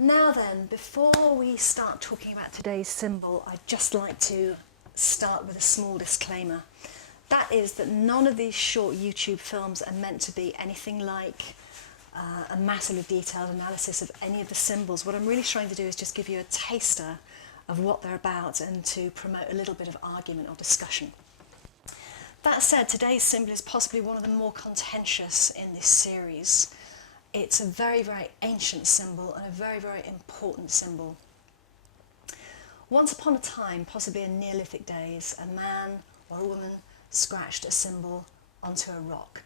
Now then, before we start talking about today's symbol, I'd just like to start with a small disclaimer. That is that none of these short YouTube films are meant to be anything like a massively detailed analysis of any of the symbols. What I'm really trying to do is just give you a taster of what they're about and to promote a little bit of argument or discussion. That said, today's symbol is possibly one of the more contentious in this series. It's a very, very ancient symbol and a very, very important symbol. Once upon a time, possibly in Neolithic days, a man or a woman scratched a symbol onto a rock.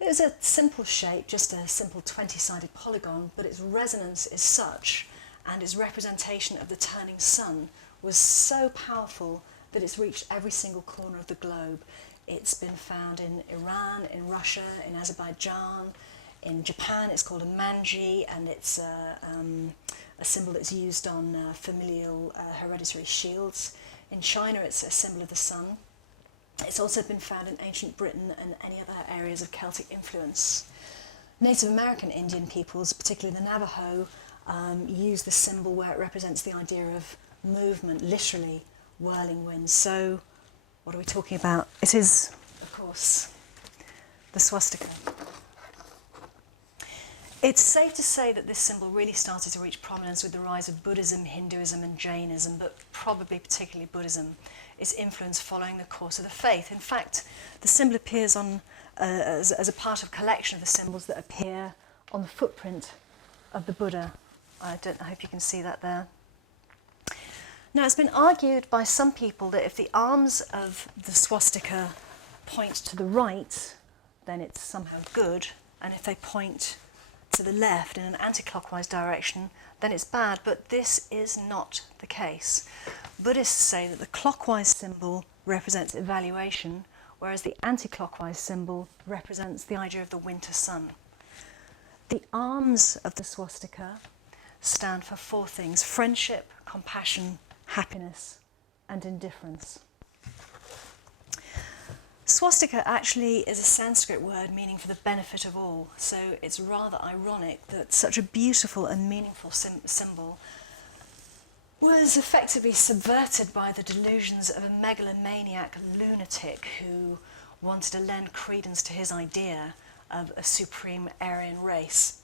It was a simple shape, just a simple 20-sided polygon, but its resonance is such, and its representation of the turning sun was so powerful that it's reached every single corner of the globe. It's been found in Iran, in Russia, in Azerbaijan. In Japan it's called a manji, and it's a symbol that's used on familial hereditary shields. In China it's a symbol of the sun. It's also been found in ancient Britain and any other areas of Celtic influence. Native American Indian peoples, particularly the Navajo, use the symbol where it represents the idea of movement, literally whirling winds. So what are we talking about? It is, of course, the swastika. It's safe to say that this symbol really started to reach prominence with the rise of Buddhism, Hinduism and Jainism, but probably particularly Buddhism, its influence following the course of the faith. In fact, the symbol appears on, as a part of a collection of the symbols that appear on the footprint of the Buddha. I hope you can see that there. Now, it's been argued by some people that if the arms of the swastika point to the right, then it's somehow good, and if they point to the left in an anti-clockwise direction, then it's bad, but this is not the case. Buddhists say that the clockwise symbol represents evaluation, whereas the anti-clockwise symbol represents the idea of the winter sun. The arms of the swastika stand for four things: friendship, compassion, happiness, and indifference. Swastika actually is a Sanskrit word meaning for the benefit of all, so it's rather ironic that such a beautiful and meaningful symbol was effectively subverted by the delusions of a megalomaniac lunatic who wanted to lend credence to his idea of a supreme Aryan race.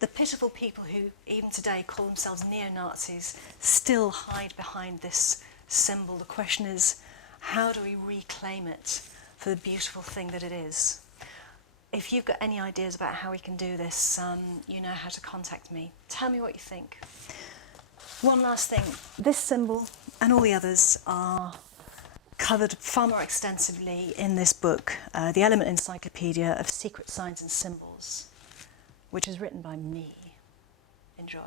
The pitiful people who, even today, call themselves neo-Nazis still hide behind this symbol. The question is, how do we reclaim it for the beautiful thing that it is? If you've got any ideas about how we can do this, you know how to contact me. Tell me what you think. One last thing. This symbol and all the others are covered far more extensively in this book, The Element Encyclopedia of Secret Signs and Symbols, which is written by me. Enjoy.